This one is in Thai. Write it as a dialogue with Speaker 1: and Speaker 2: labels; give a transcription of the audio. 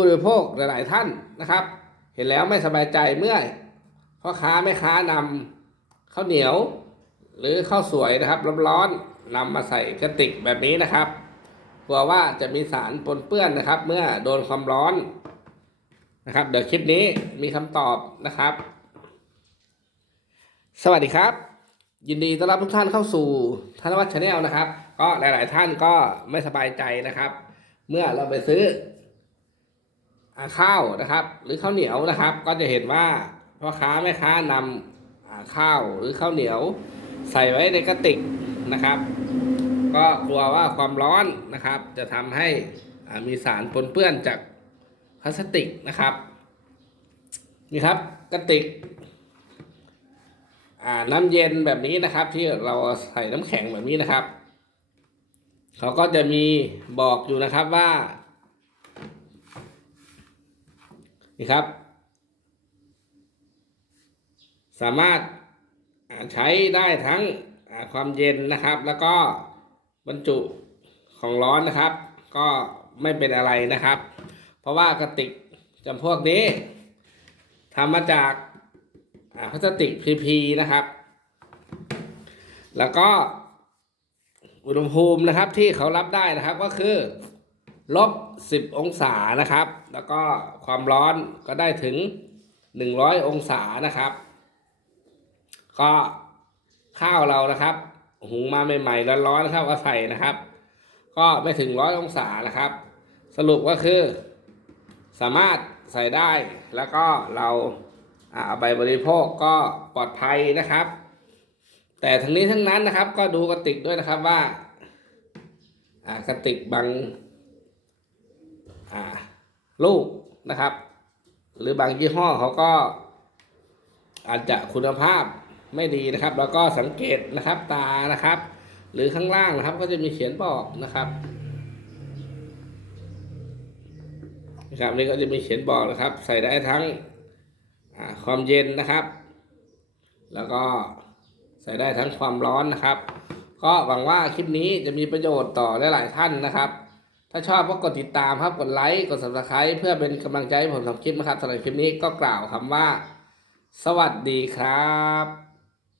Speaker 1: ผู้บริโภคหลาย ๆ ท่านนะครับ เห็นแล้วไม่สบายใจเมื่อพ่อค้าแม่ค้านำข้าวเหนียว หรือข้าวสวยนะครับร้อนๆนำมาใส่กระติกแบบนี้นะครับกลัวว่าจะมีสารปนเปื้อนนะครับ เมื่อโดนความร้อนนะครับ เดี๋ยวคลิปนี้มีคำตอบนะครับ สวัสดีครับ ยินดีต้อนรับทุกท่านเข้าสู่ธนวัฒน์ชาแนลนะครับ ก็หลาย ๆ ท่านก็ไม่สบายใจนะครับ เมื่อเราไปซื้อ ข้าวนะครับ หรือข้าวเหนียวนะครับ ก็จะเห็นว่าพ่อค้าแม่ค้านำอ่าข้าวหรือข้าวเหนียว ใส่ไว้ในกระติกนะครับ ก็กลัวว่าความร้อนนะครับ จะทำให้มีสารปนเปื้อนจากพลาสติกนะครับนี่ครับกระติกน้ำเย็นแบบนี้นะครับ ที่เราใส่น้ำแข็งแบบนี้นะครับ เขาก็จะมีบอกอยู่นะครับว่า นี่ครับ สามารถใช้ได้ทั้งความเย็นนะครับ แล้วก็บรรจุของร้อนนะครับ ก็ไม่เป็นอะไรนะครับ เพราะว่ากระติกจำพวกนี้ทำมาจากพลาสติก PP นะครับ แล้วก็อุณหภูมินะครับที่เขารับได้นะครับก็คือ ลบ 10 องศานะครับ แล้วก็ความร้อนก็ได้ถึง 100 องศานะครับ ก็ข้าวเรานะครับ หุงมาใหม่ๆร้อนๆนะครับเอาใส่นะครับ ก็ไม่ถึงร้อยองศานะครับ สรุปก็คือ สามารถใส่ได้แล้วก็เราเอาไปบริโภคก็ปลอดภัยนะครับ แต่ทั้งนี้ทั้งนั้นนะครับ ก็ดูกระติกด้วยนะครับว่ากระติกบาง ลูกนะครับ หรือบางยี่ห้อเขาก็ อาจจะคุณภาพไม่ดีนะครับ แล้วก็สังเกตนะครับตานะครับ หรือข้างล่างนะครับ ก็จะมีเขียนบอกนะครับนะครับนี่ก็จะมีเขียนบอกนะครับ ใส่ได้ทั้งความเย็นนะครับ แล้วก็ใส่ได้ทั้งความร้อนนะครับ ก็หวังว่าคลิปนี้จะมีประโยชน์ต่อหลายๆท่านนะครับ ถ้าชอบก็กดติดตามครับกดไลค์กด subscribe เพื่อเป็นกำลังใจให้ผมทำคลิปนะครับสำหรับคลิปนี้ก็กล่าวคำว่า สวัสดีครับ